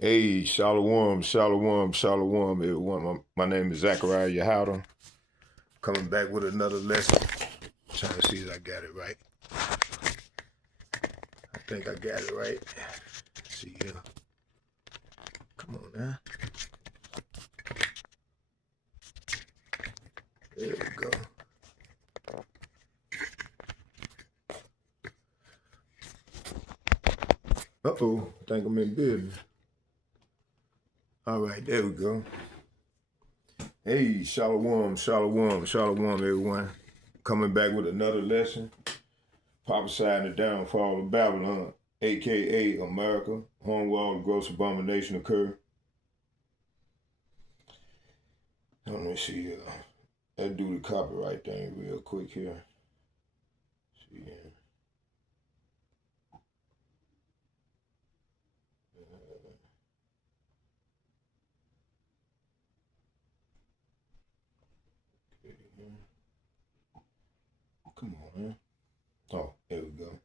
Hey, Shalom, Shalom, Shalom, everyone. My name is Zachariah Yahouda. Coming back with another lesson. Trying to see if I got it right. I think I got it right. Let's see here. Come on now. There we go. Uh-oh, I think I'm in business. All right, there we go. Hey, Shalom, Shalom, Shalom, everyone. Coming back with another lesson. Prophesying the downfall of Babylon, a.k.a. America, home where all the gross abomination occur. Let me see. Let's do the copyright thing real quick here. See here. Come on, man. Oh, there we go.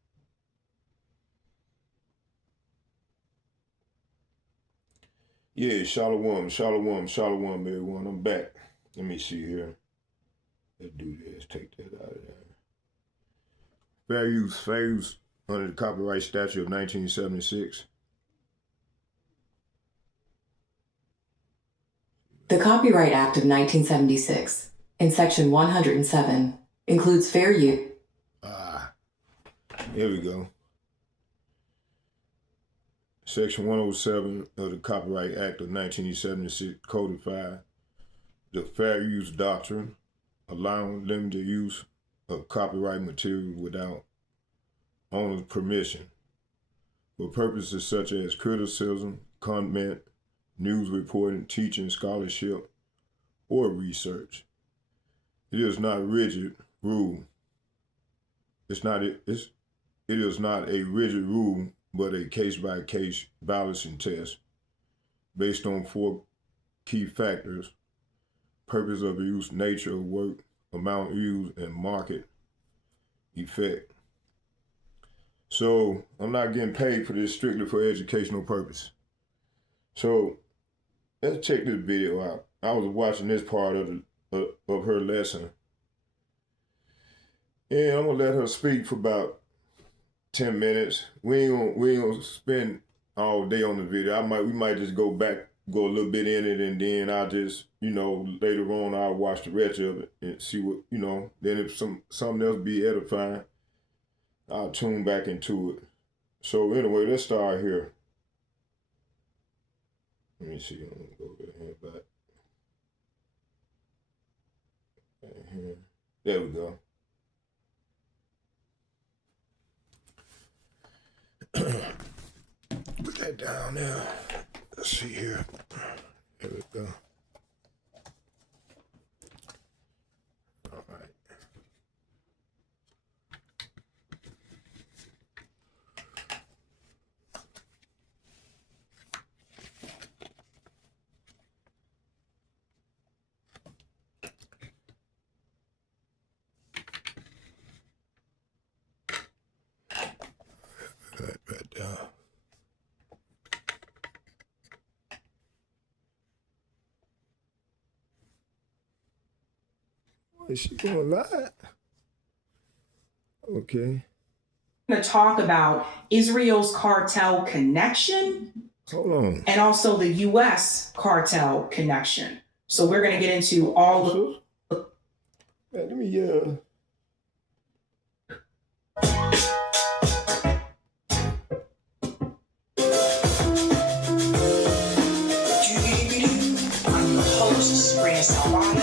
Yeah, Shalom, Shalom, Shalom, everyone. I'm back. Let me see here. Let's do this. Take that out of there. Fair use under the copyright statute of 1976. The Copyright Act of 1976, in Section 107, includes fair use. Here we go. Section 107 of the Copyright Act of 1976 codified the fair use doctrine, allowing limited use of copyright material without owner's permission for purposes such as criticism, comment, news reporting, teaching, scholarship, or research. It is not a rigid rule. It is not a rigid rule, but a case-by-case balancing test based on 4 key factors: purpose of use, nature of work, amount used, and market effect. So I'm not getting paid for this, strictly for educational purpose. So let's check this video out. I was watching this part of her lesson, and I'm gonna let her speak for about 10 minutes. We ain't gonna spend all day on the video. We might just go a little bit in it, and then I'll just, later on I'll watch the rest of it and see what, then if something else be edifying, I'll tune back into it. So anyway, let's start here. Let me see. I'm gonna go back. Here. There we go. Put that down there. Let's see here. There we go. All right. Right down. Is she gonna lie? Okay. I'm going to talk about Israel's cartel connection. Hold on. And also the U.S. cartel connection. So we're going to get into all of... Let me, I'm your host, Sabrina Salvani.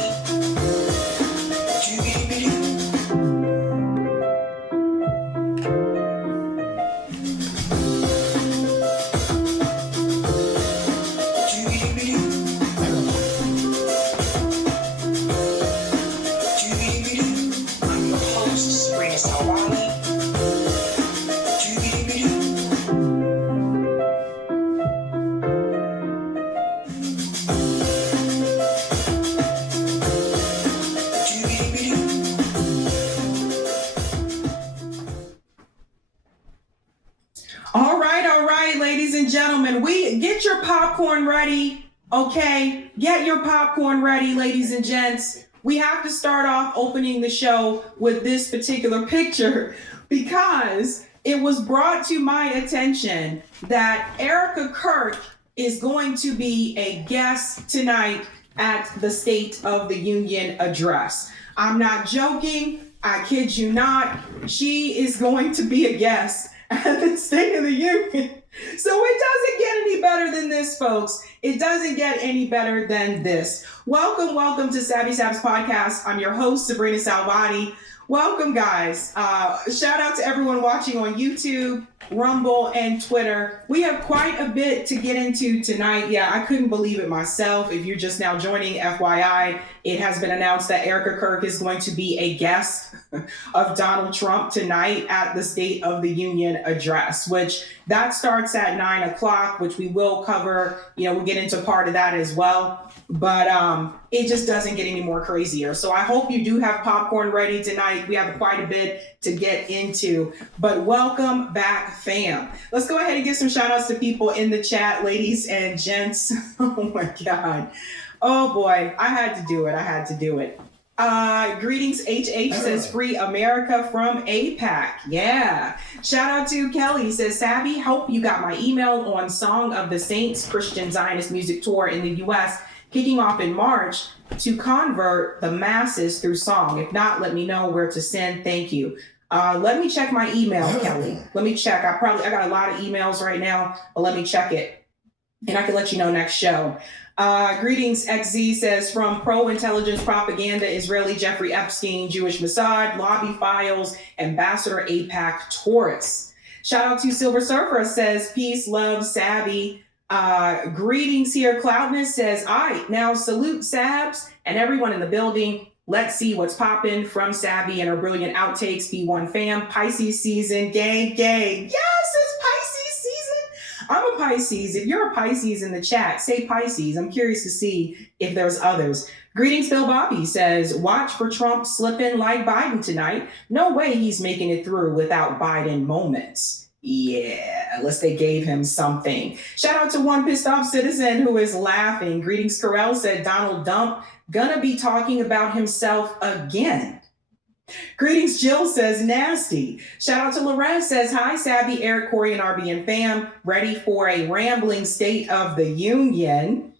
All right, ladies and gentlemen, we get your popcorn ready. Okay, get your popcorn ready, ladies and gents. We have to start off opening the show with this particular picture because it was brought to my attention that Erica Kirk is going to be a guest tonight at the State of the Union address. I'm not joking. I kid you not. She is going to be a guest at the State of the Union. So it doesn't get any better than this, folks. It doesn't get any better than this. Welcome to Savvy Sabs Podcast. I'm your host, Sabrina Salvati. Welcome, guys. Shout out to everyone watching on YouTube, Rumble, and Twitter. We have quite a bit to get into tonight. Yeah, I couldn't believe it myself. If you're just now joining, FYI, it has been announced that Erica Kirk is going to be a guest of Donald Trump tonight at the State of the Union address, which that starts at 9 o'clock, which we will cover. We'll get into part of that as well. But it just doesn't get any more crazier. So I hope you do have popcorn ready tonight. We have quite a bit to get into. But welcome back, fam. Let's go ahead and give some shout outs to people in the chat, ladies and gents. Oh my God. Oh boy, I had to do it. Greetings, HH says free America from APAC. Yeah. Shout out to Kelly says, Savvy, hope you got my email on Song of the Saints Christian Zionist Music Tour in the US, kicking off in March to convert the masses through song. If not, let me know where to send. Thank you. Let me check my email, Kelly. Let me check. I got a lot of emails right now, but let me check it. And I can let you know next show. Greetings, XZ says, from pro-intelligence propaganda, Israeli Jeffrey Epstein, Jewish Mossad, lobby files, Ambassador APAC Taurus. Shout out to Silver Surfer says, peace, love, savvy. Greetings here. Cloudness says, all right, now salute Sabs and everyone in the building. Let's see what's popping from Savvy and her brilliant outtakes. B1 fam, Pisces season, gang. Yes, it's Pisces season. I'm a Pisces. If you're a Pisces in the chat, say Pisces. I'm curious to see if there's others. Greetings, Bill Bobby says, watch for Trump slipping like Biden tonight. No way he's making it through without Biden moments. Yeah, unless they gave him something. Shout out to one pissed off citizen who is laughing. Greetings, Carell said, Donald Dump gonna be talking about himself again. Greetings, Jill says, nasty. Shout out to Loren says, hi, Savvy, Eric, Corey, and RBN fam. Ready for a rambling State of the Union.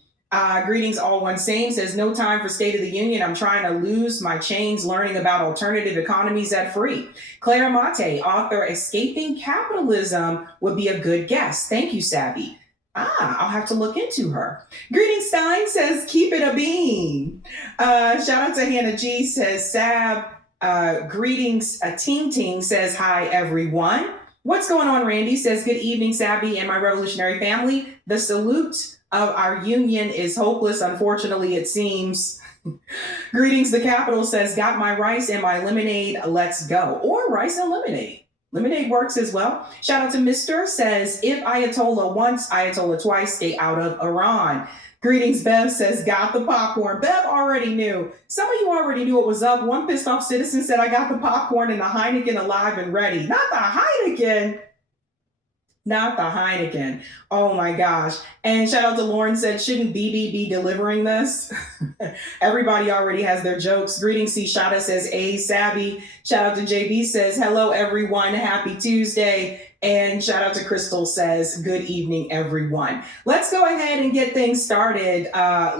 Greetings, all one same says, no time for State of the Union. I'm trying to lose my chains learning about alternative economies at free. Claire Mate, author, Escaping Capitalism would be a good guess. Thank you, Savvy. I'll have to look into her. Greetings, Stein says, keep it a bean. Shout out to Hannah G says, Sab. Greetings, Ting Ting says, hi, everyone. What's going on, Randy says, good evening, Savvy and my revolutionary family. The salute of our union is hopeless. Unfortunately, it seems. Greetings, the Capitol says, got my rice and my lemonade. Let's go. Or rice and lemonade. Lemonade works as well. Shout out to Mr. says, if Ayatollah once, Ayatollah twice, stay out of Iran. Greetings, Bev says, got the popcorn. Bev already knew. Some of you already knew what was up. One pissed off citizen said, I got the popcorn and the Heineken alive and ready. Not the Heineken. Not the Heineken. Oh my gosh. And shout out to Lauren said, shouldn't BB be delivering this? Everybody already has their jokes. Greetings, C. Shada says, A Savvy. Shout out to JB says, hello everyone. Happy Tuesday. And shout out to Crystal says, good evening, everyone. Let's go ahead and get things started,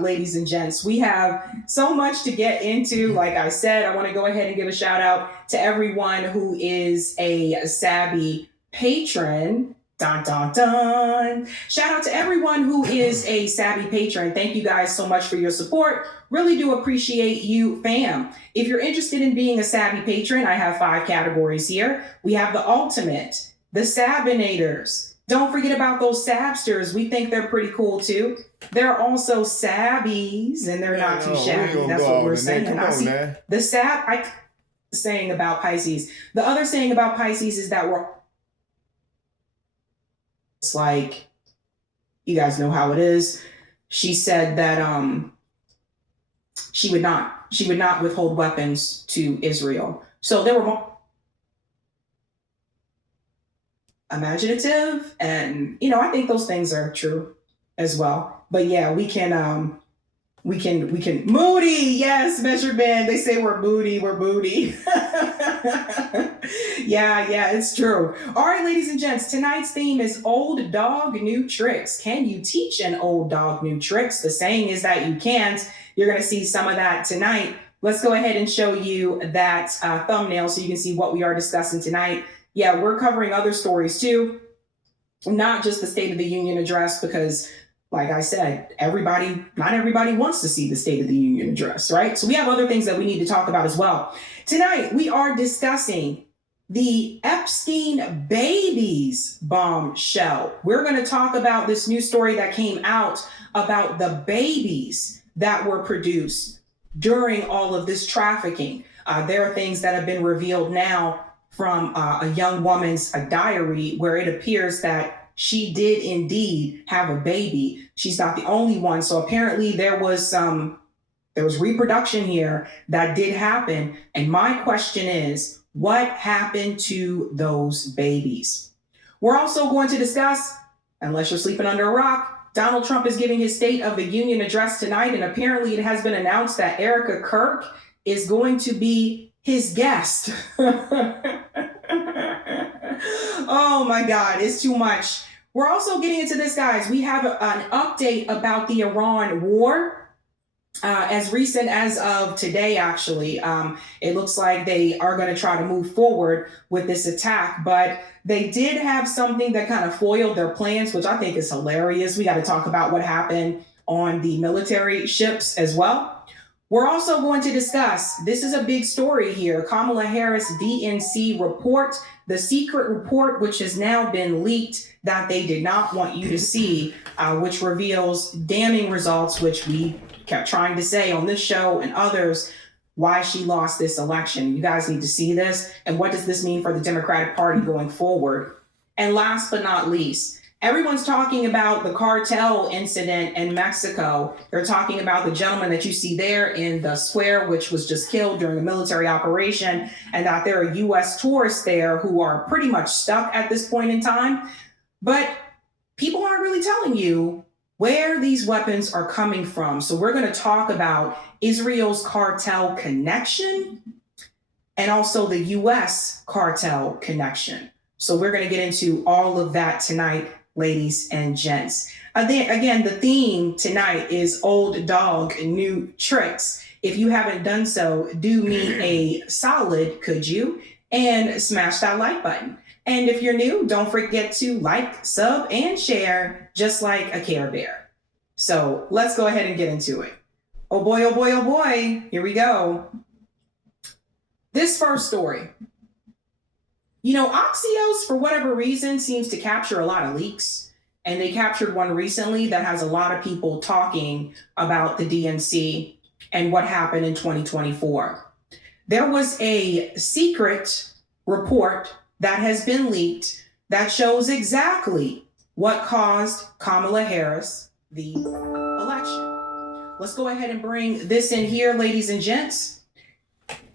ladies and gents. We have so much to get into. Like I said, I want to go ahead and give a shout out to everyone who is a Savvy patron. Dun, dun, dun. Shout out to everyone who is a Savvy patron. Thank you guys so much for your support. Really do appreciate you, fam. If you're interested in being a Savvy patron, I have 5 categories here. We have the ultimate, the Sabinators. Don't forget about those Sabsters. We think they're pretty cool too. They're also Sabbies, and they're not too shabby. That's what we're saying. The Sab, saying about Pisces. The other saying about Pisces is that it's like, you guys know how it is. She said that she would not withhold weapons to Israel. So there were imaginative, and I think those things are true as well. But yeah, we can moody, yes, measured man. They say we're moody, we're booty. Yeah, it's true. All right, ladies and gents, tonight's theme is old dog, new tricks. Can you teach an old dog new tricks? The saying is that you can't. You're going to see some of that tonight. Let's go ahead and show you that thumbnail so you can see what we are discussing tonight. Yeah, we're covering other stories too, not just the State of the Union address, because like I said, not everybody wants to see the State of the Union address, right? So we have other things that we need to talk about as well. Tonight, we are discussing the Epstein babies bombshell. We're going to talk about this new story that came out about the babies that were produced during all of this trafficking. There are things that have been revealed now from a young woman's diary where it appears that she did indeed have a baby. She's not the only one. So apparently there was reproduction here that did happen. And my question is, what happened to those babies? We're also going to discuss, unless you're sleeping under a rock, Donald Trump is giving his State of the Union address tonight. And apparently it has been announced that Erica Kirk is going to be his guest. Oh my God, it's too much. We're also getting into this, guys. We have an update about the Iran war. As recent as of today, actually, it looks like they are going to try to move forward with this attack, but they did have something that kind of foiled their plans, which I think is hilarious. We got to talk about what happened on the military ships as well. We're also going to discuss, this is a big story here, Kamala Harris DNC report, the secret report, which has now been leaked that they did not want you to see, which reveals damning results, which we kept trying to say on this show and others, why she lost this election. You guys need to see this. And what does this mean for the Democratic Party going forward? And last but not least, everyone's talking about the cartel incident in Mexico. They're talking about the gentleman that you see there in the square, which was just killed during a military operation, and that there are U.S. tourists there who are pretty much stuck at this point in time. But people aren't really telling you where these weapons are coming from. So we're going to talk about Israel's cartel connection and also the U.S. cartel connection. So we're going to get into all of that tonight, ladies and gents. Again, the theme tonight is old dog, new tricks. If you haven't done so, do me a solid, could you? And smash that like button. And if you're new, don't forget to like, sub, and share, just like a Care Bear. So let's go ahead and get into it. Oh boy, oh boy, oh boy. Here we go. This first story. Axios, for whatever reason, seems to capture a lot of leaks. And they captured one recently that has a lot of people talking about the DNC and what happened in 2024. There was a secret report that has been leaked that shows exactly what caused Kamala Harris the election. Let's go ahead and bring this in here, ladies and gents.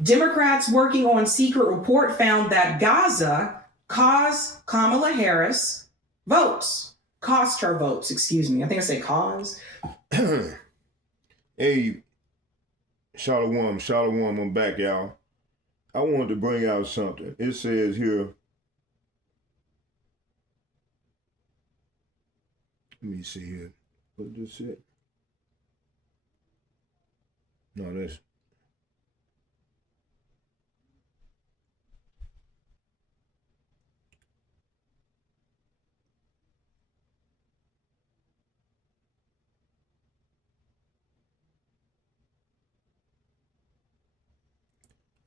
Democrats working on secret report found that Gaza cost Kamala Harris votes. Cost her votes, excuse me. I think I said cause. Hey, Shalom, I'm back, y'all. I wanted to bring out something. It says here, let me see here. What does it? No, that's.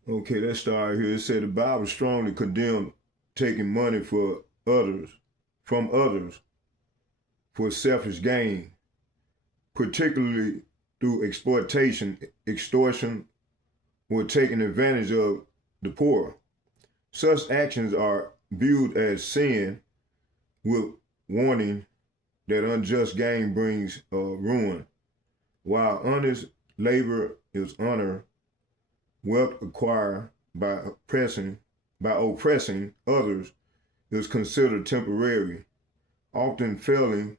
Okay, let's start here. It said the Bible strongly condemned taking money from others for selfish gain, particularly through exploitation, extortion, or taking advantage of the poor. Such actions are viewed as sin, with warning that unjust gain brings ruin, while honest labor is honor. Wealth acquired by oppressing others is considered temporary, often falling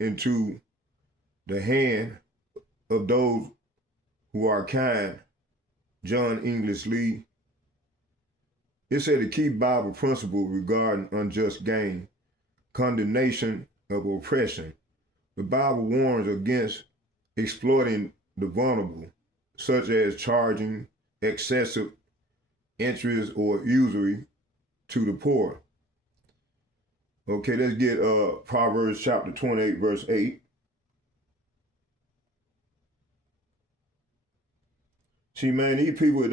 into the hand of those who are kind. John English Lee. It said a key Bible principle regarding unjust gain, condemnation of oppression. The Bible warns against exploiting the vulnerable, such as charging excessive interest or usury to the poor. Okay, let's get Proverbs chapter 28, verse 8. See, man, these people, hold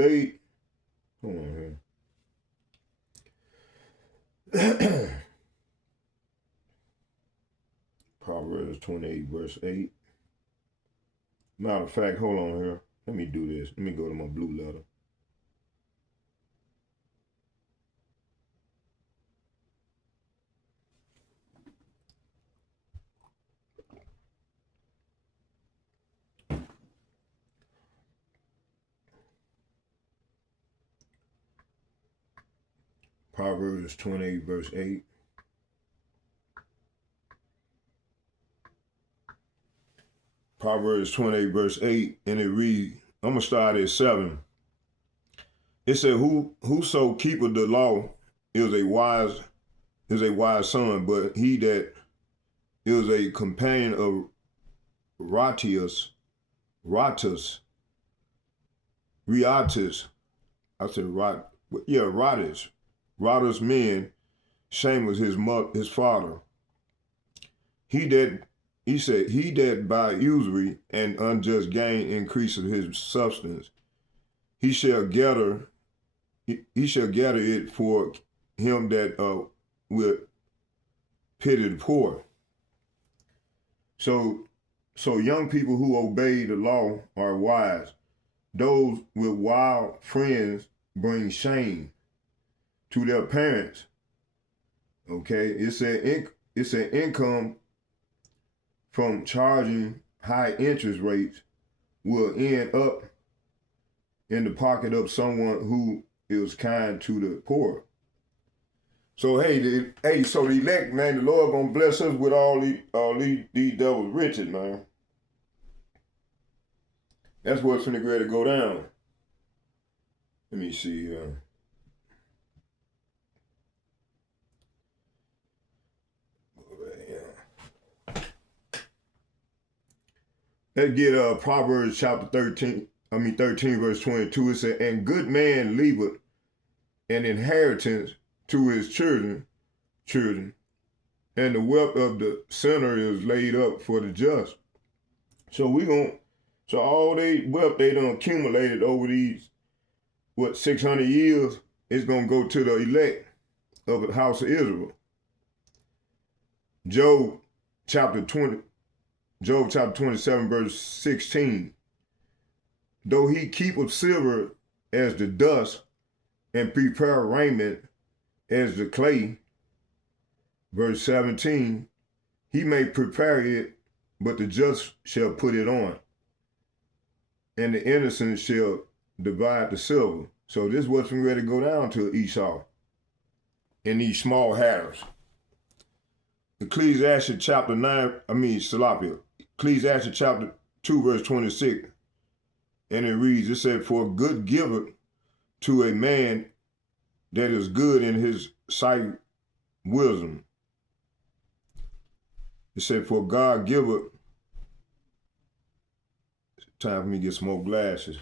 on here. Proverbs 28, verse 8. Matter of fact, hold on here. Let me do this. Let me go to my blue letter. Proverbs 28, verse 8. Proverbs 28, verse 8, and it reads, I'm going to start at 7. It said, whoso keepeth the law is a wise son, but he that is a companion of Riotous, men, shameless his father. He said, he that by usury and unjust gain increases his substance, he shall gather it for him that will pity the poor. So young people who obey the law are wise. Those with wild friends bring shame to their parents. Okay, it's an income from charging high interest rates will end up in the pocket of someone who is kind to the poor. So so the elect, man, the Lord gonna bless us with all these devils riches, man. That's what's finna get ready to go down. Let me see here. Let's get Proverbs chapter 13 verse 22. It said, and good man leaveth an inheritance to his children, and the wealth of the sinner is laid up for the just. So all they wealth they done accumulated over these 600 years is gonna go to the elect of the house of Israel. Job chapter 27, verse 16. Though he keepeth silver as the dust, and prepare raiment as the clay. Verse 17, he may prepare it, but the just shall put it on, and the innocent shall divide the silver. So this wasn't ready to go down to Esau in these small hairs. Ecclesiastes chapter 2, verse 26. And it reads, it said, for good giveth to a man that is good in his sight wisdom. It said, for God giveth, time for me to get some more glasses.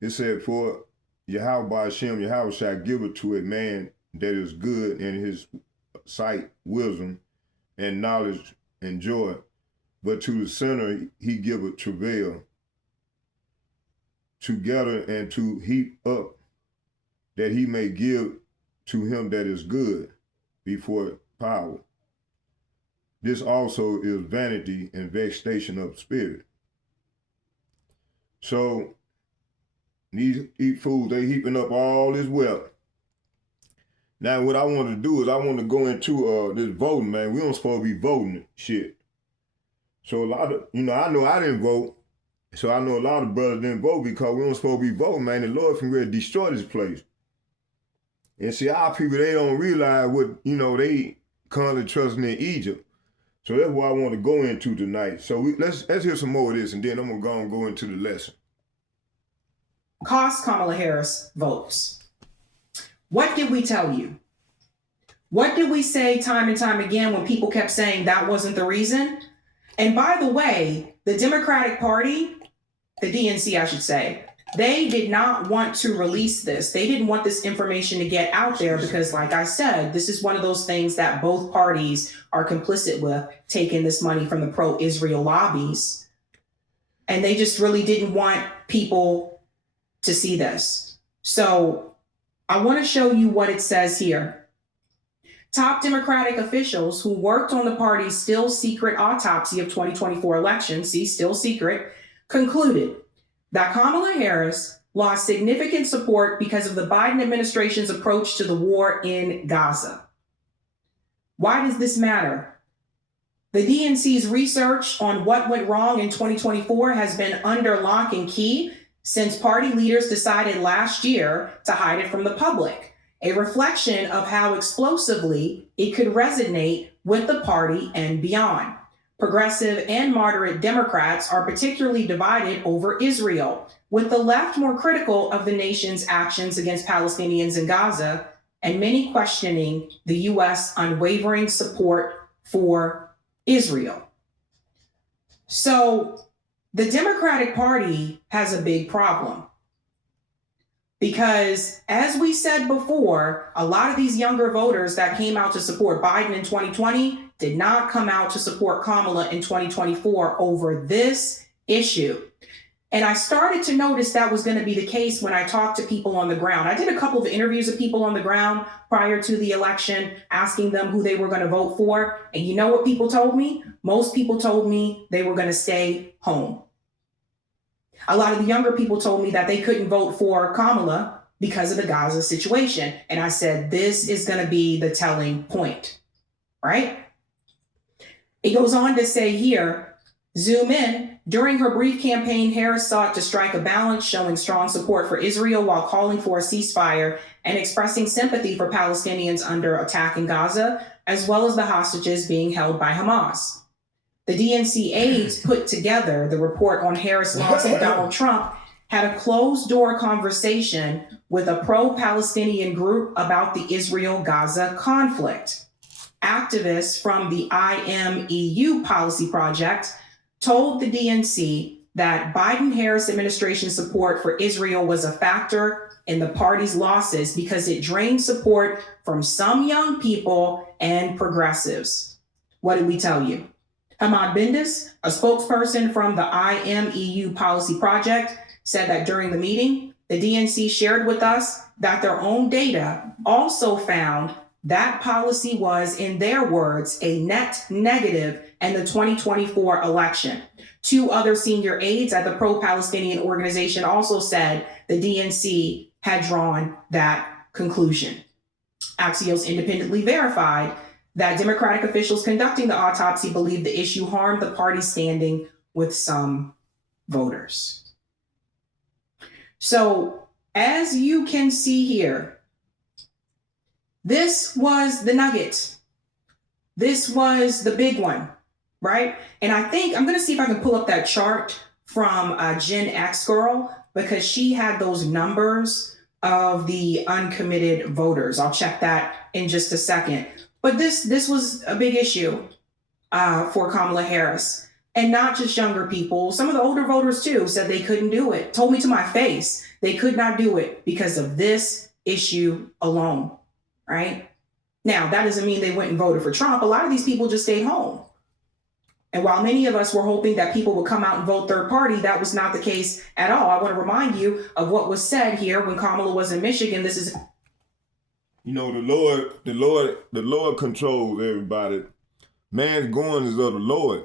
It said, for Yahweh Hashem, Yahweh shall give it to a man that is good in his sight wisdom and knowledge and joy. But to the sinner he giveth travail, together and to heap up, that he may give to him that is good before power. This also is vanity and vexation of spirit. So these fools, they heaping up all this wealth. Now what I want to do is I want to go into this voting, man. We don't supposed to be voting shit. So a lot of, I know I didn't vote. So I know a lot of brothers didn't vote because we don't supposed to be voting, man. The Lord from ready to destroy this place. And see, our people, they don't realize what, they currently trusting in Egypt. So that's what I want to go into tonight. So let's hear some more of this, and then I'm going to go into the lesson. Cost Kamala Harris votes. What did we tell you? What did we say time and time again when people kept saying that wasn't the reason? And by the way, the Democratic Party, the DNC, I should say, they did not want to release this. They didn't want this information to get out there because, like I said, this is one of those things that both parties are complicit with, taking this money from the pro-Israel lobbies. And they just really didn't want people to see this. So I want to show you what it says here. Top Democratic officials who worked on the party's still secret autopsy of 2024 elections, see, still secret, concluded that Kamala Harris lost significant support because of the Biden administration's approach to the war in Gaza. Why does this matter? The DNC's research on what went wrong in 2024 has been under lock and key since party leaders decided last year to hide it from the public, a reflection of how explosively it could resonate with the party and beyond. Progressive and moderate Democrats are particularly divided over Israel, with the left more critical of the nation's actions against Palestinians in Gaza, and many questioning the U.S. unwavering support for Israel. So the Democratic Party has a big problem. Because as we said before, a lot of these younger voters that came out to support Biden in 2020 did not come out to support Kamala in 2024 over this issue. And I started to notice that was going to be the case when I talked to people on the ground. I did a couple of interviews with people on the ground prior to the election, asking them who they were going to vote for. And you know what people told me? Most people told me they were going to stay home. A lot of the younger people told me that they couldn't vote for Kamala because of the Gaza situation. And I said, this is going to be the telling point, right? It goes on to say here, zoom in. During her brief campaign, Harris sought to strike a balance, showing strong support for Israel while calling for a ceasefire and expressing sympathy for Palestinians under attack in Gaza, as well as the hostages being held by Hamas. The DNC aides put together the report on Harris' loss to Donald Trump had a closed-door conversation with a pro-Palestinian group about the Israel-Gaza conflict. Activists from the IMEU Policy Project told the DNC that Biden-Harris administration support for Israel was a factor in the party's losses because it drained support from some young people and progressives. What did we tell you? Hamad Bindis, a spokesperson from the IMEU Policy Project, said that during the meeting, the DNC shared with us that their own data also found that policy was, in their words, a net negative in the 2024 election. Two other senior aides at the pro-Palestinian organization also said the DNC had drawn that conclusion. Axios independently verified that Democratic officials conducting the autopsy believed the issue harmed the party's standing with some voters. So, as you can see here, this was the nugget. This was the big one, right? And I think I'm going to see if I can pull up that chart from Gen X Girl, because she had those numbers of the uncommitted voters. I'll check that in just a second. But this was a big issue for Kamala Harris, and not just younger people. Some of the older voters, too, said they couldn't do it, told me to my face they could not do it because of this issue alone, right? Now, that doesn't mean they went and voted for Trump. A lot of these people just stayed home. And while many of us were hoping that people would come out and vote third party, that was not the case at all. I want to remind you of what was said here when Kamala was in Michigan. This is... You know, the Lord controls everybody. Man's going is of the Lord.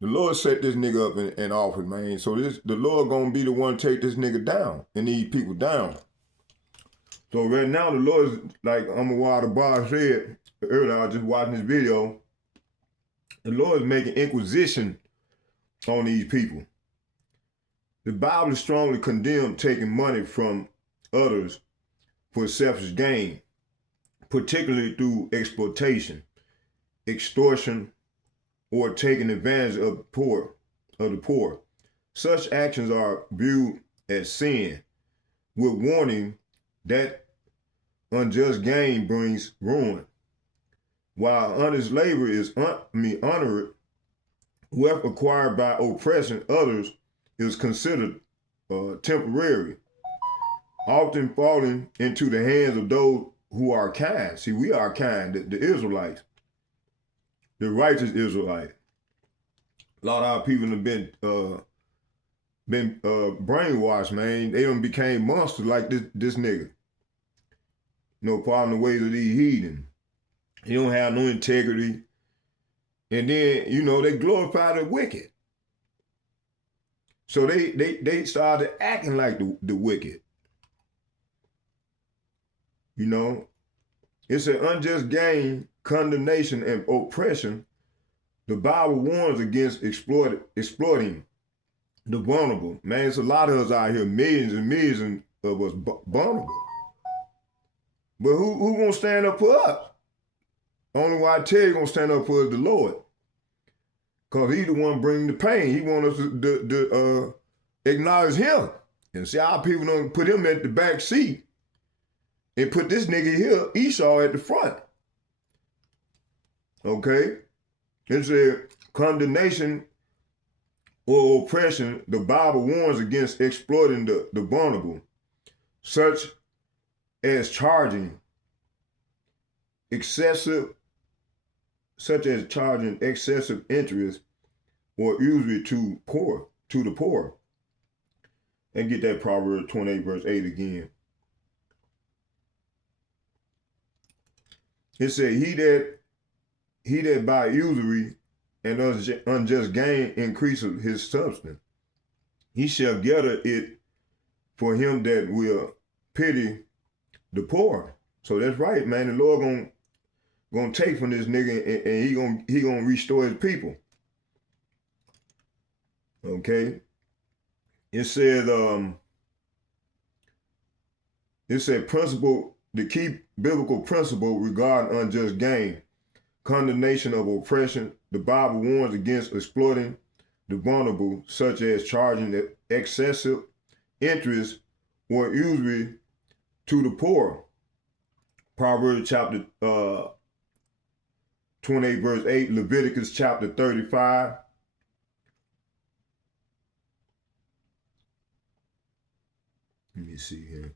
The Lord set this nigga up in office, man. So the Lord gonna be the one to take this nigga down and these people down. So right now the Lord is, like Amawada Bar said earlier, I was just watching this video. The Lord is making inquisition on these people. The Bible is strongly condemned taking money from others for selfish gain, particularly through exploitation, extortion, or taking advantage of the poor. Such actions are viewed as sin, with warning that unjust gain brings ruin. While honest labor is honored, wealth acquired by oppressing others is considered temporary, often falling into the hands of those who are kind. See, we are kind, the Israelites, the righteous Israelites. A lot of our people have been brainwashed, man. They done became monsters like this nigga. No following the ways of these heathen. He don't have no integrity. And then, they glorify the wicked. So they started acting like the wicked. It's an unjust gain, condemnation, and oppression. The Bible warns against exploiting the vulnerable. Man, it's a lot of us out here, millions and millions of us vulnerable. But who gonna stand up for us? Only why I tell you gonna stand up for us the Lord. Because he's the one bringing the pain. He wants us to acknowledge him. And see, our people don't put him at the back seat and put this nigga here, Esau, at the front. Okay? It's a condemnation or oppression. The Bible warns against exploiting the vulnerable, such as charging excessive interest or usury to the poor. And get that Proverbs 28 verse 8 again. It said, he that by usury and unjust gain increases his substance, he shall gather it for him that will pity the poor. So that's right, man. The Lord gonna take from this nigga, and he gonna restore his people. Okay. It said principle, the key biblical principle regarding unjust gain, condemnation of oppression. The Bible warns against exploiting the vulnerable, such as charging excessive interest or usury to the poor. Proverbs chapter 28 verse 8, Leviticus chapter 35. Let me see here.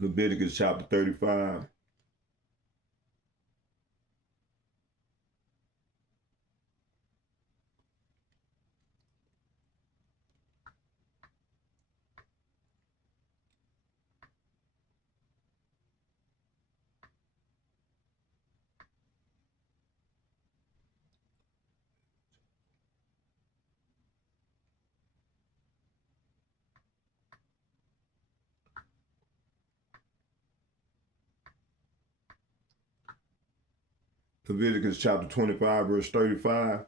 Leviticus chapter 35. Leviticus chapter 25, verse 35.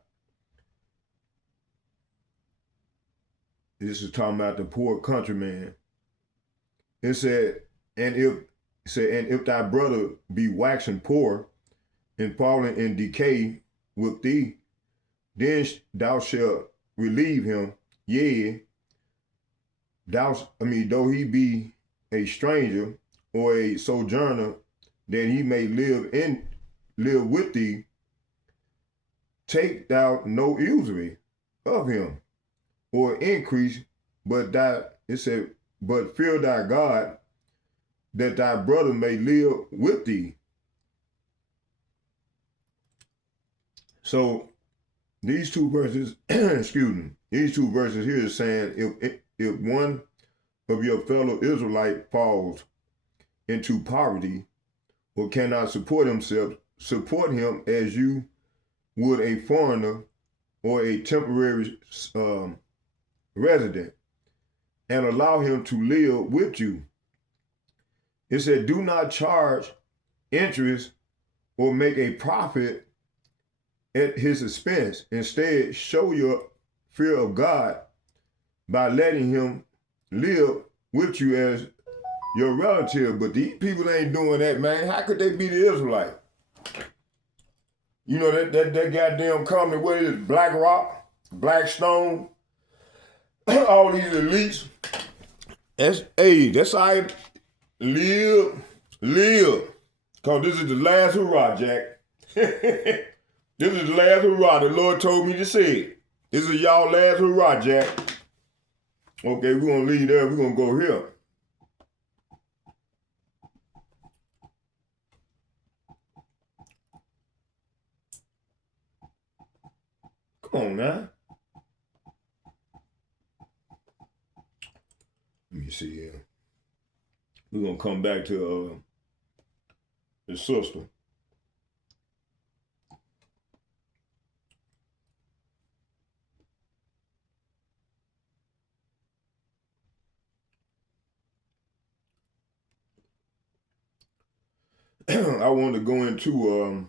This is talking about the poor countryman. It said, and if thy brother be waxing poor and falling in decay with thee, then thou shalt relieve him. Yea, though he be a stranger or a sojourner, that he may live with thee, take thou no usury of him, or increase, but fear thy God, that thy brother may live with thee. So these two verses, these two verses here is saying, if one of your fellow Israelite falls into poverty or cannot support himself, support him as you would a foreigner or a temporary resident, and allow him to live with you. It said, do not charge interest or make a profit at his expense. Instead, show your fear of God by letting him live with you as your relative, but these people ain't doing that, man. How could they be the Israelite? You know that goddamn company, what is it? BlackRock, Blackstone, all these elites. That's how I live. Cause this is the last hurrah, Jack. This is the last hurrah. The Lord told me to say it. This is y'all last hurrah, Jack. Okay, we're gonna leave there. We're gonna go here. Come on now. Let me see here. We're gonna come back to the sister. I want to go into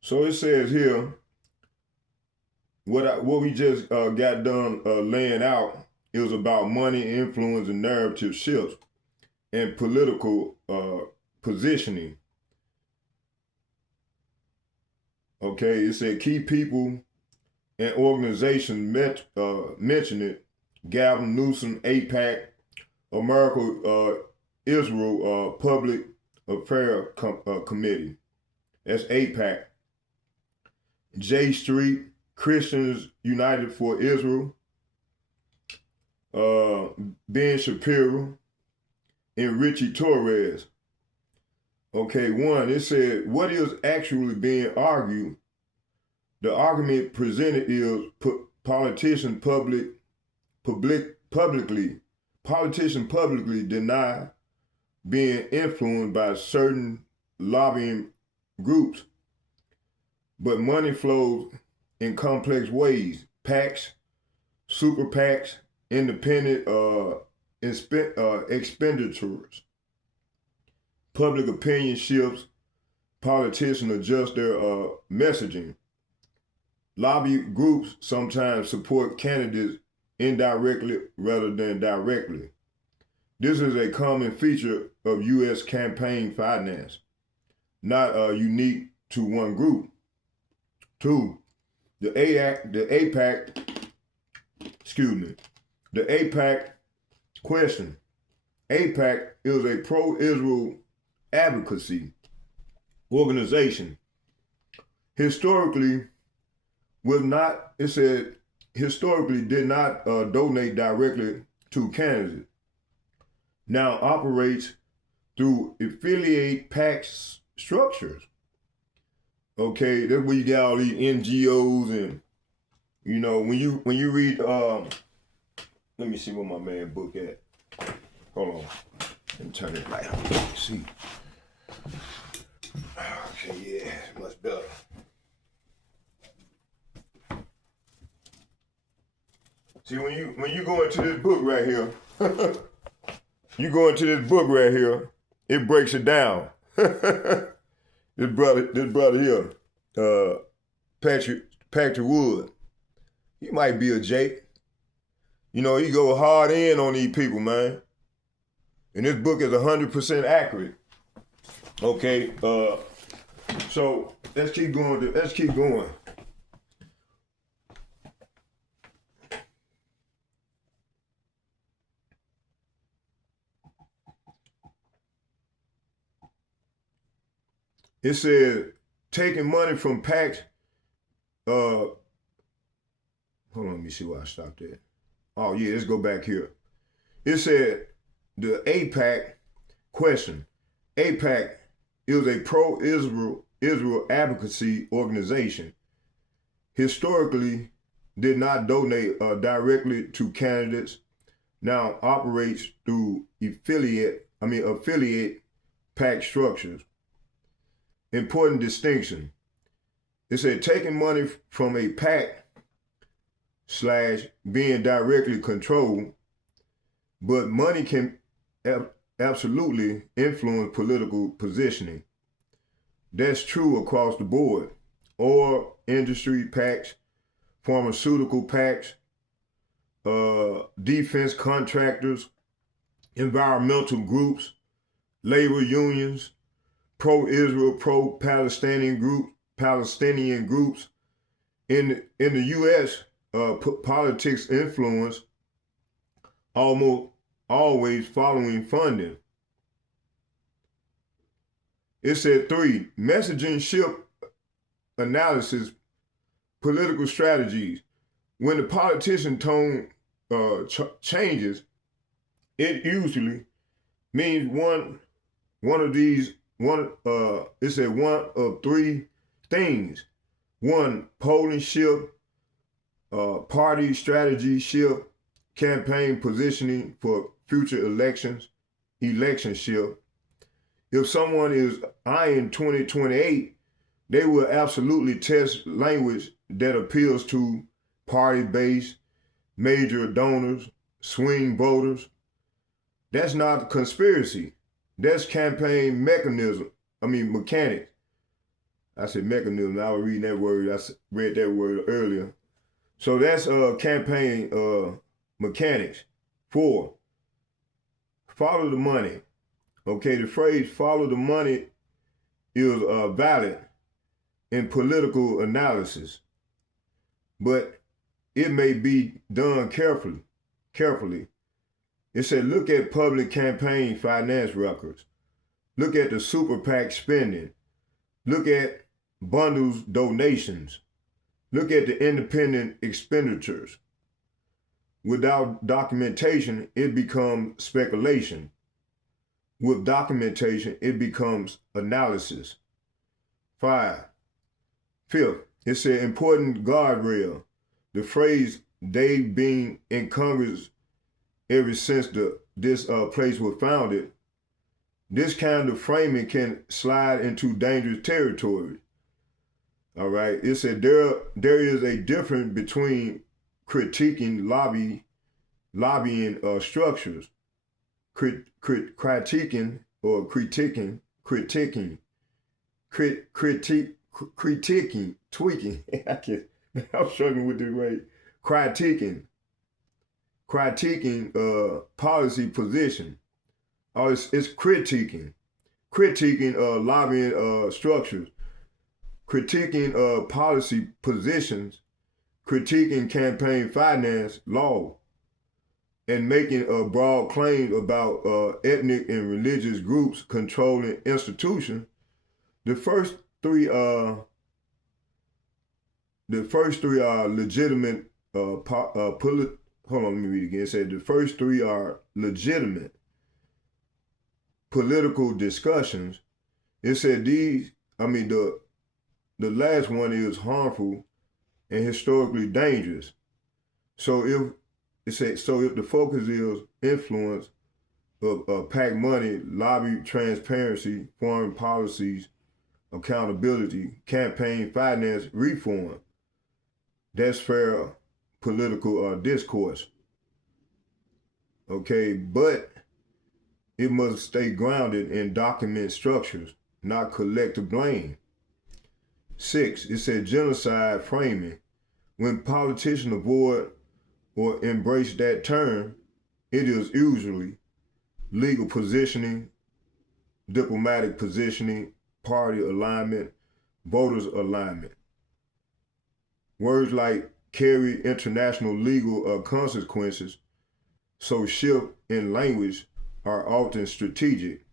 so it says here what we just got done laying out. It was about money, influence, and narrative shifts and political positioning. Okay, it said key people and organizations mention it. Gavin Newsom, AIPAC, America, Israel Public Affairs Committee. That's AIPAC. J Street, Christians United for Israel, Ben Shapiro, and Richie Torres. Okay, one, it said, what is actually being argued? The argument presented is politicians publicly deny being influenced by certain lobbying groups, but money flows in complex ways. PACs, super PACs, independent expenditures. Public opinion shifts. Politicians adjust their messaging. Lobby groups sometimes support candidates indirectly rather than directly. This is a common feature of U.S. campaign finance, not unique to one group. Two, the AIPAC question. AIPAC is a pro-Israel advocacy organization. Historically did not donate directly to candidates. Now operates through affiliate PAC structures. Okay, that's where you got all these NGOs, and you know when you read let me see where my man book at. Hold on. Let me turn it light on. Let me see. Okay, yeah, much better. See, when you go into this book right here, it breaks it down. This brother here, Patrick Wood, he might be a Jake. You know, he go hard in on these people, man. And this book is 100% accurate. Okay, so let's keep going. It said taking money from PACs. Hold on, let me see where I stopped at. Oh yeah, let's go back here. It said the AIPAC question. AIPAC is a pro-Israel advocacy organization. Historically, did not donate directly to candidates. Now operates through affiliate PAC structures. Important distinction. It said taking money from a PAC / being directly controlled, but money can absolutely influence political positioning. That's true across the board. Or industry PACs pharmaceutical PACs, defense contractors, environmental groups, labor unions, pro-Israel, pro-Palestinian groups. In the U.S., politics influence almost always following funding. It said 3, messaging shift analysis, political strategies. When the politician tone changes, it usually means one of 3 things. 1, polling shift, party strategy shift, campaign positioning for future elections, election shift. If someone is eyeing 2028, they will absolutely test language that appeals to party base, major donors, swing voters. That's not conspiracy. That's campaign mechanics. I said mechanism. I was reading that word. I read that word earlier. So that's campaign mechanics. 4, follow the money. Okay, the phrase follow the money is valid in political analysis, but it may be done carefully. It said, look at public campaign finance records. Look at the super PAC spending. Look at bundles donations. Look at the independent expenditures. Without documentation, it becomes speculation. With documentation, it becomes analysis. 5, it said important guardrail. The phrase they've been in Congress ever since this place was founded. This kind of framing can slide into dangerous territory. All right. It said there is a difference between critiquing lobbying structures, critiquing tweaking. I'm struggling with the word. Critiquing policy position. It's critiquing lobbying structures, critiquing policy positions, critiquing campaign finance law, and making broad claims about ethnic and religious groups controlling institutions. The first three are legitimate. Hold on, let me read it again. It said the first 3 are legitimate political discussions. It said the last one is harmful and historically dangerous. So if the focus is influence of PAC money, lobby transparency, foreign policies, accountability, campaign finance reform, that's fair political discourse. Okay, but it must stay grounded in document structures, not collective blame. 6, it said genocide framing. When politicians avoid or embrace that term, it is usually legal positioning, diplomatic positioning, party alignment, voters alignment. Words like carry international legal consequences, so shift in language are often strategic.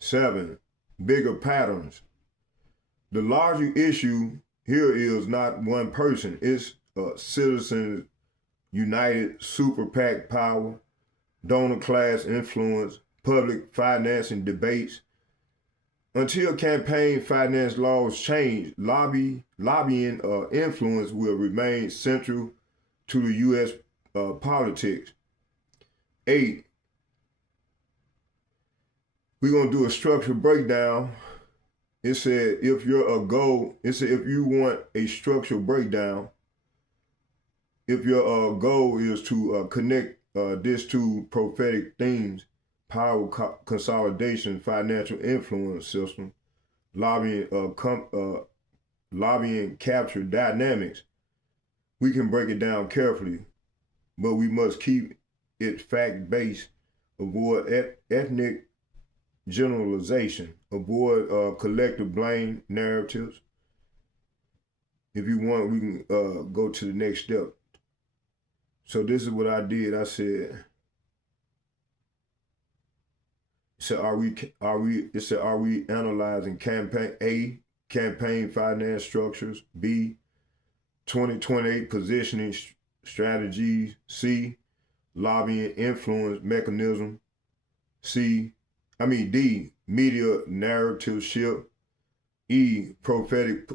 7, bigger patterns. The larger issue here is not one person, it's citizens united, super PAC power, donor class influence, public financing debates. Until campaign finance laws change, lobbying influence will remain central to the U.S. Politics. 8, we're going to do a structural breakdown. It said if you want a structural breakdown, if your goal is to connect this to prophetic themes, power consolidation, financial influence system, lobbying capture dynamics, we can break it down carefully, but we must keep it fact-based, avoid ethnic generalization, avoid collective blame narratives. If you want, we can go to the next step. So this is what I did. I said, are we analyzing campaign finance structures, B, 2028 positioning strategies, C, lobbying influence mechanism, D, media narrative shift, E, prophetic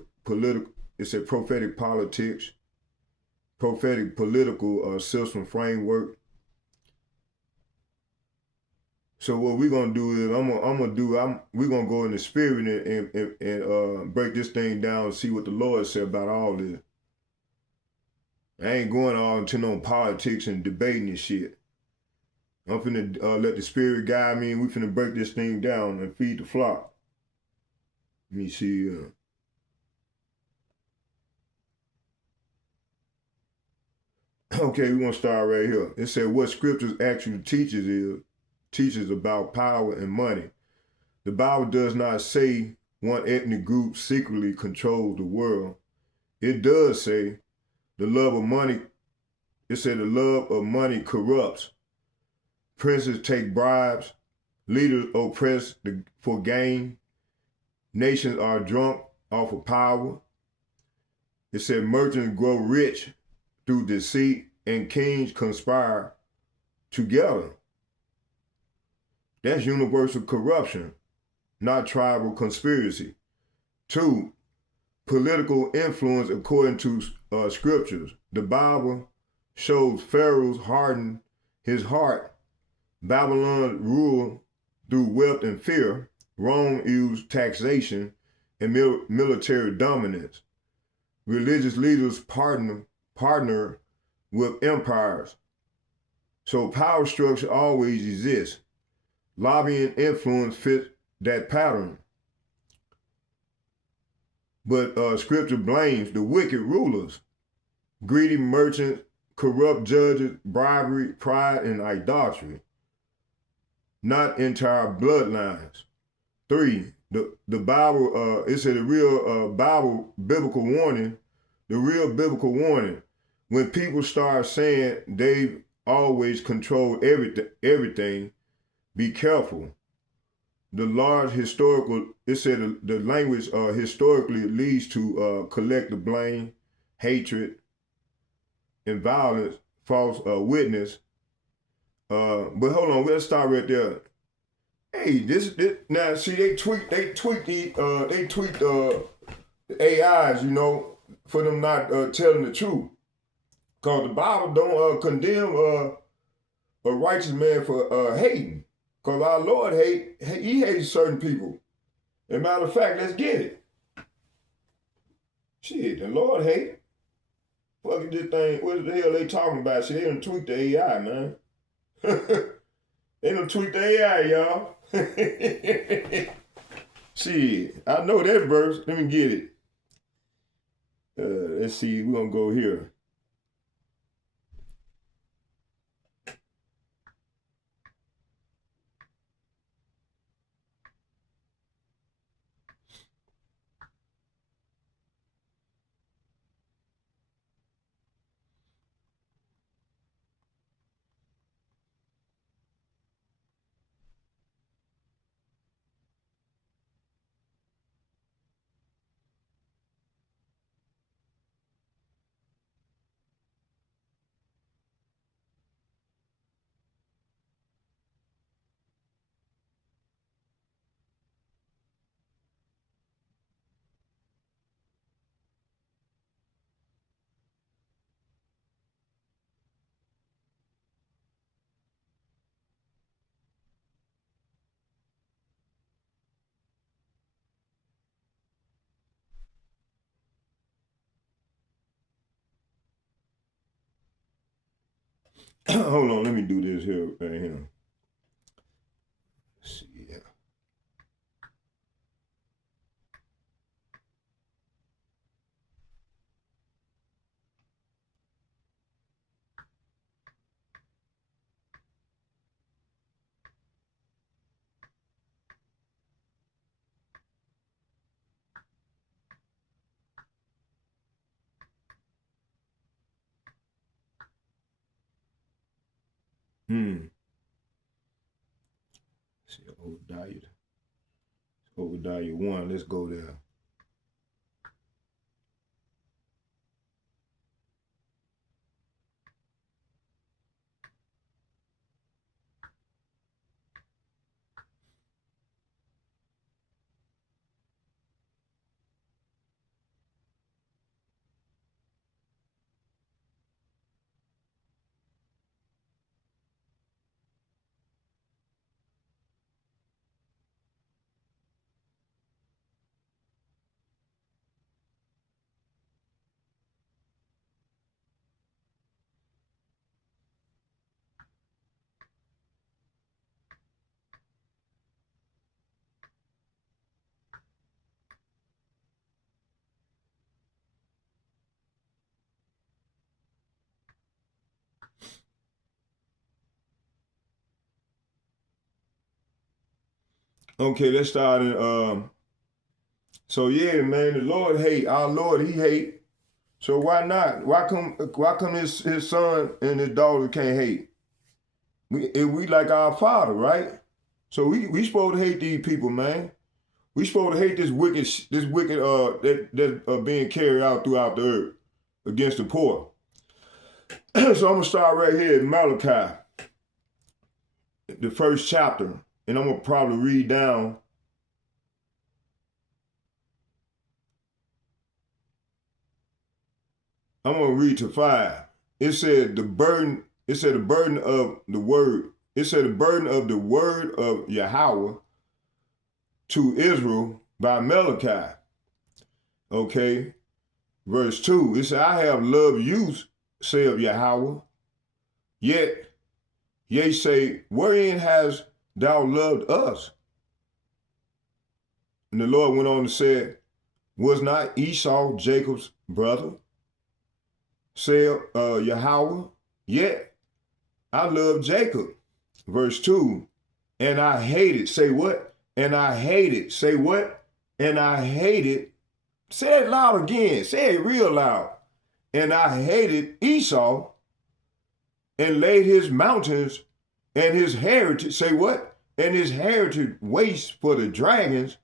politics, prophetic political system framework. So what we're gonna do is we're gonna go in the spirit and break this thing down and see what the Lord said about all this. I ain't going all into no politics and debating and shit. I'm finna let the spirit guide me, and we finna break this thing down and feed the flock. Let me see. Okay, we're gonna start right here. It said what scriptures actually teaches about power and money. The Bible does not say one ethnic group secretly controls the world. It does say the love of money. It said the love of money corrupts. Princes take bribes. Leaders oppress for gain. Nations are drunk off of power. It said merchants grow rich through deceit, and kings conspire together. That's universal corruption, not tribal conspiracy. 2, political influence according to scriptures. The Bible shows Pharaoh hardened his heart. Babylon ruled through wealth and fear. Rome used taxation and military dominance. Religious leaders partner with empires. So power structure always exists. Lobbying influence fits that pattern. But scripture blames the wicked rulers, greedy merchants, corrupt judges, bribery, pride, and idolatry, not entire bloodlines. 3, the Bible, it said the real biblical warning, when people start saying they've always controlled everything, be careful. The large historical, it said the language historically leads to collective blame, hatred, and violence, false witness. But hold on, let's start right there. Hey, this now see they tweet the AIs, for them not telling the truth. Cause the Bible don't condemn a righteous man for hating. Cause our Lord he hates certain people. As a matter of fact, let's get it. Shit, the Lord hate. Fucking this thing, what the hell they talking about? See, they done tweak the AI, man. They done tweak the AI, y'all. Shit, I know that verse. Let me get it. Let's see, we're gonna go here. Hold on, let me do this here right here. Let's see. See, Obadiah 1. Let's go there. Okay, let's start in so yeah, man, the Lord hate. Our Lord, he hate. So why not? Why come his son and his daughter can't hate? We like our father, right? So we supposed to hate these people, man. We supposed to hate this wicked that being carried out throughout the earth against the poor. So I'm gonna start right here in Malachi, the first chapter, and I'm gonna probably read down. I'm gonna read to 5. It said the burden. It said the burden of the word. It said the burden of the word of Yahweh to Israel by Malachi. Okay, verse 2. It said, I have loved you, saith Yahweh. Yet, ye say, wherein has thou loved us? And the Lord went on and said, was not Esau Jacob's brother? Said Yahweh, yet I love Jacob. Verse 2, and I hated, say what? And I hated, say what? And I hated, say it loud again, say it real loud. And I hated Esau and laid his mountains and his heritage, say what? And his heritage waste for the dragons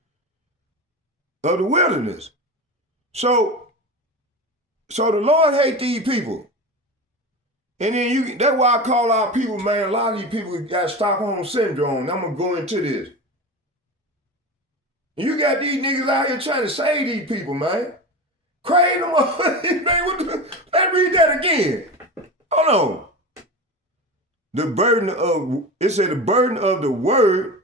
of the wilderness. So the Lord hate these people. And then that's why I call our people, man, a lot of these people got Stockholm Syndrome. I'm going to go into this. And you got these niggas out here trying to save these people, man. Crazy them up. Man, let's read that again. Hold on. The burden of, it said the burden of the word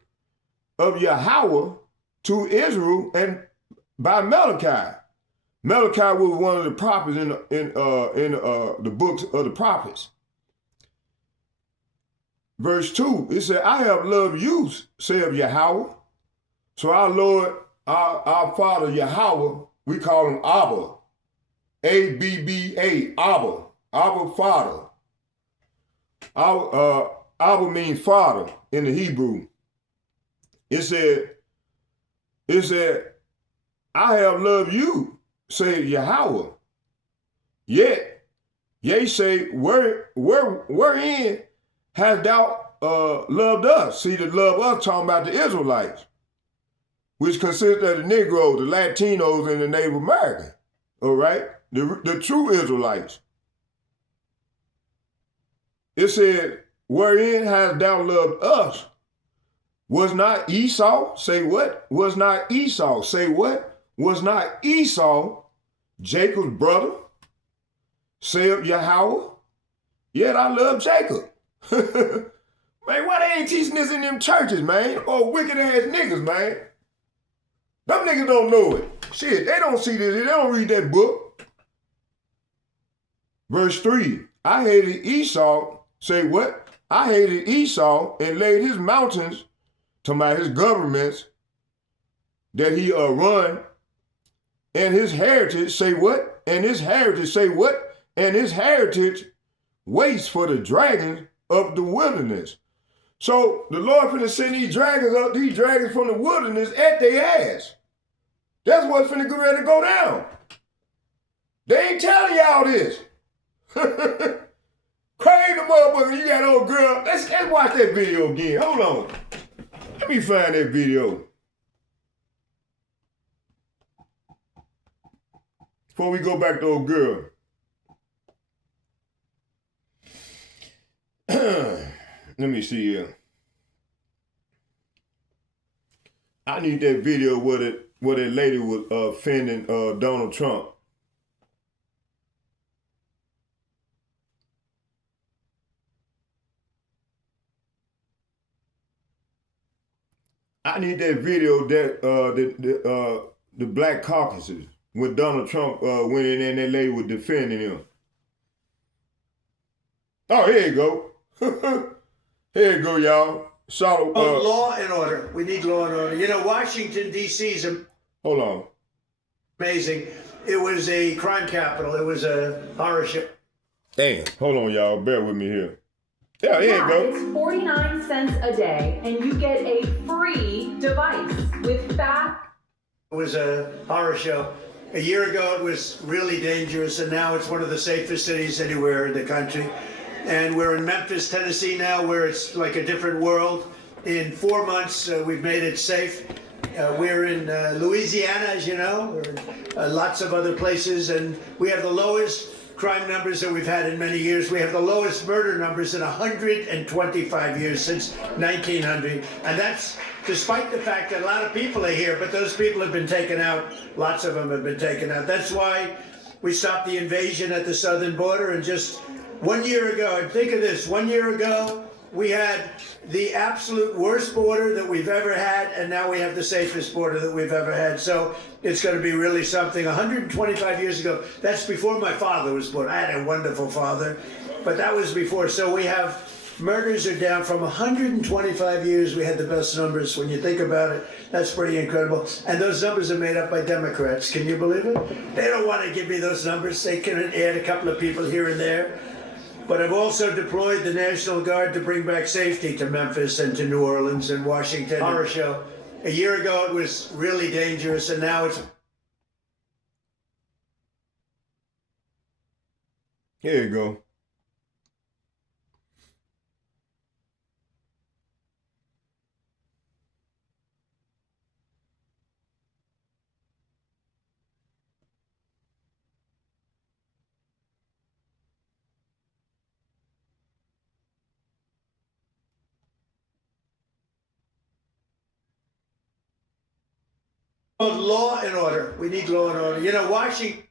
of Yahweh to Israel and by Malachi. Malachi was one of the prophets in the books of the prophets. Verse 2, it said, I have loved you, saith Yahweh. So our Lord, our Father Yahweh, we call him Abba. A-B-B-A, Abba. Abba, Father. Abba means father in the Hebrew. It said, I have loved you, say Yahweh. Yet, ye say, wherein hast thou loved us? See, the love us talking about the Israelites, which consists of the Negroes, the Latinos, and the Native Americans. All right? The true Israelites. It said, wherein hast thou loved us? Was not Esau, say what? Was not Esau, say what? Was not Esau Jacob's brother? Saith Yahweh, yet I love Jacob. Man, why they ain't teaching this in them churches, man? Oh, wicked ass niggas, man. Them niggas don't know it. Shit, they don't see this. They don't read that book. Verse 3, I hated Esau, say what? I hated Esau and laid his mountains to his governments that he run. And his heritage, say what? And his heritage, say what? And his heritage waits for the dragons of the wilderness. So the Lord finna send these dragons from the wilderness at their ass. That's what's finna get ready to go down. They ain't telling y'all this. Crazy motherfucker, you got old girl. Let's watch that video again. Hold on. Let me find that video. Before we go back to old girl. Let me see here. I need that video where that lady was offending Donald Trump. I need that video that the Black Caucuses when Donald Trump went in there and that lady was defending him. Oh, here you go. Here you go, y'all. So, law and order. We need law and order. You know, Washington, D.C. is hold on. amazing. It was a crime capital. It was a horror show. Damn. Hold on, y'all. Bear with me here. Yeah, here you go. It's 49 cents a day, and you get a free device with fast. It was a horror show. A year ago, it was really dangerous, and now it's one of the safest cities anywhere in the country. And we're in Memphis, Tennessee now, where it's like a different world. In 4 months, we've made it safe. We're in Louisiana, as you know, we're in lots of other places, and we have the lowest crime numbers that we've had in many years. We have the lowest murder numbers in 125 years, since 1900. And that's despite the fact that a lot of people are here, but those people have been taken out. Lots of them have been taken out. That's why we stopped the invasion at the southern border. And just 1 year ago, and think of this, 1 year ago, we had the absolute worst border that we've ever had, and now we have the safest border that we've ever had. So it's going to be really something. 125 years ago, that's before my father was born. I had a wonderful father, but that was before. So we have, murders are down from 125 years. We had the best numbers. When you think about it, that's pretty incredible. And those numbers are made up by Democrats. Can you believe it? They don't want to give me those numbers. They can add a couple of people here and there. But I've also deployed the National Guard to bring back safety to Memphis and to New Orleans and Washington. Horror show. A year ago, it was really dangerous, and now it's... Here you go. Law and order. We need law and order. You know, Washington...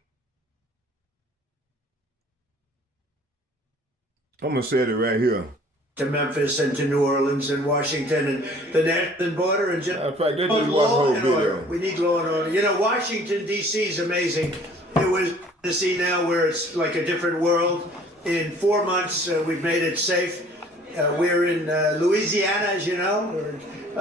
I'm going to say it right here. To Memphis and to New Orleans and Washington and the northern border and just... In fact, let's just watch the whole law and order. video. We need law and order. You know, Washington, D.C. is amazing. It was to see now where it's like a different world. In 4 months, we've made it safe. We're in Louisiana, as you know, we're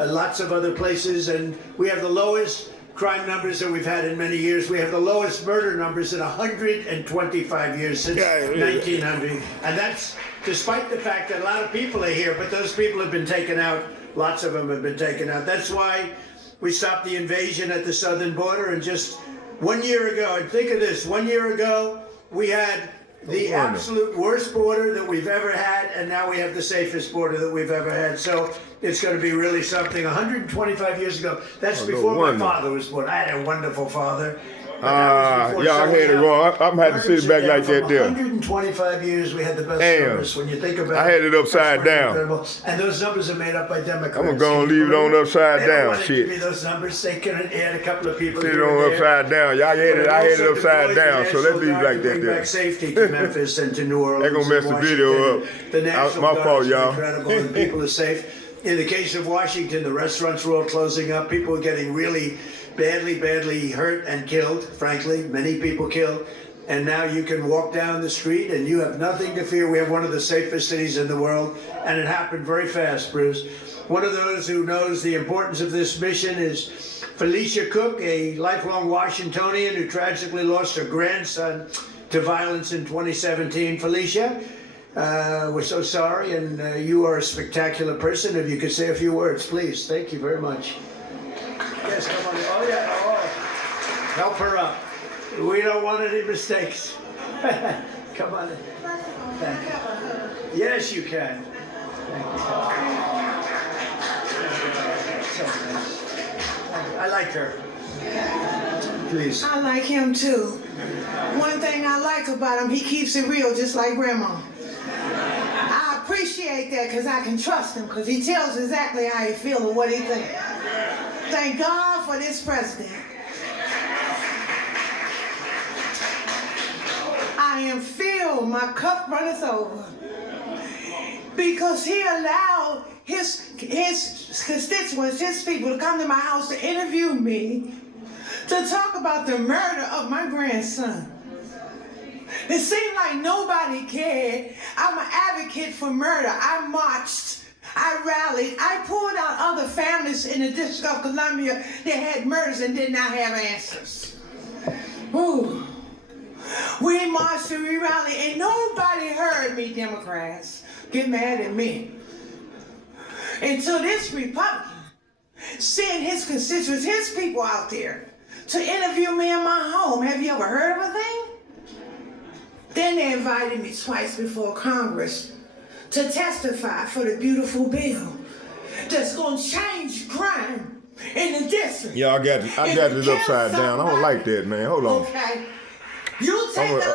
in lots of other places, and we have the lowest crime numbers that we've had in many years. We have the lowest murder numbers in 125 years, since 1900. And that's despite the fact that a lot of people are here, but those people have been taken out. Lots of them have been taken out. That's why we stopped the invasion at the southern border. And just 1 year ago, and think of this, 1 year ago, we had the absolute worst border that we've ever had, and now we have the safest border that we've ever had. So it's going to be really something. 125 years ago, that's before my father was born. I had a wonderful father. Y'all had it wrong. I'm had to sit it back like that there. 125 years, we had the best numbers. When you think about it, I had it upside down. incredible. And those numbers are made up by Democrats. I'm going to go and leave it on upside They don't down. want to Shit. give me those numbers. They can add a couple of people. Sit it here and on there. upside down. Y'all had it. I had it upside down. So let's leave it like that Bring there. back safety to Memphis and to New Orleans. They're gonna mess and the video Washington. up. The National My Guard fault, is y'all. incredible, and people are safe. In the case of Washington, the restaurants were all closing up. People were getting really badly hurt and killed. Frankly, many people killed. And now you can walk down the street and you have nothing to fear. We have one of the safest cities in the world, and it happened very fast, Bruce. One of those who knows the importance of this mission is Felicia Cook, a lifelong Washingtonian who tragically lost her grandson to violence in 2017. Felicia, we're so sorry, and you are a spectacular person. If you could say a few words, please. Thank you very much. Yes, come on. Oh, yeah. Oh. Help her up. We don't want any mistakes. Come on. Thank you. Yes, you can. I like her. Please. I like him too. One thing I like about him, he keeps it real just like Grandma. I appreciate that because I can trust him because he tells exactly how he feels and what he thinks. Thank God for this president. I am filled, my cup runneth over. Because he allowed his constituents, his people to come to my house to interview me to talk about the murder of my grandson. It seemed like nobody cared. I'm an advocate for murder. I marched, I rallied, I pulled out other families in the District of Columbia that had murders and did not have answers. Ooh. We marched and we rallied and nobody heard me, Democrats, get mad at me. Until this Republican sent his constituents, his people out there to interview me in my home. Have you ever heard of a thing? Then they invited me twice before Congress to testify for the beautiful bill that's going to change crime in the district. Yeah, I got it upside down. I don't like that, man. Hold on. Okay. You take I'm the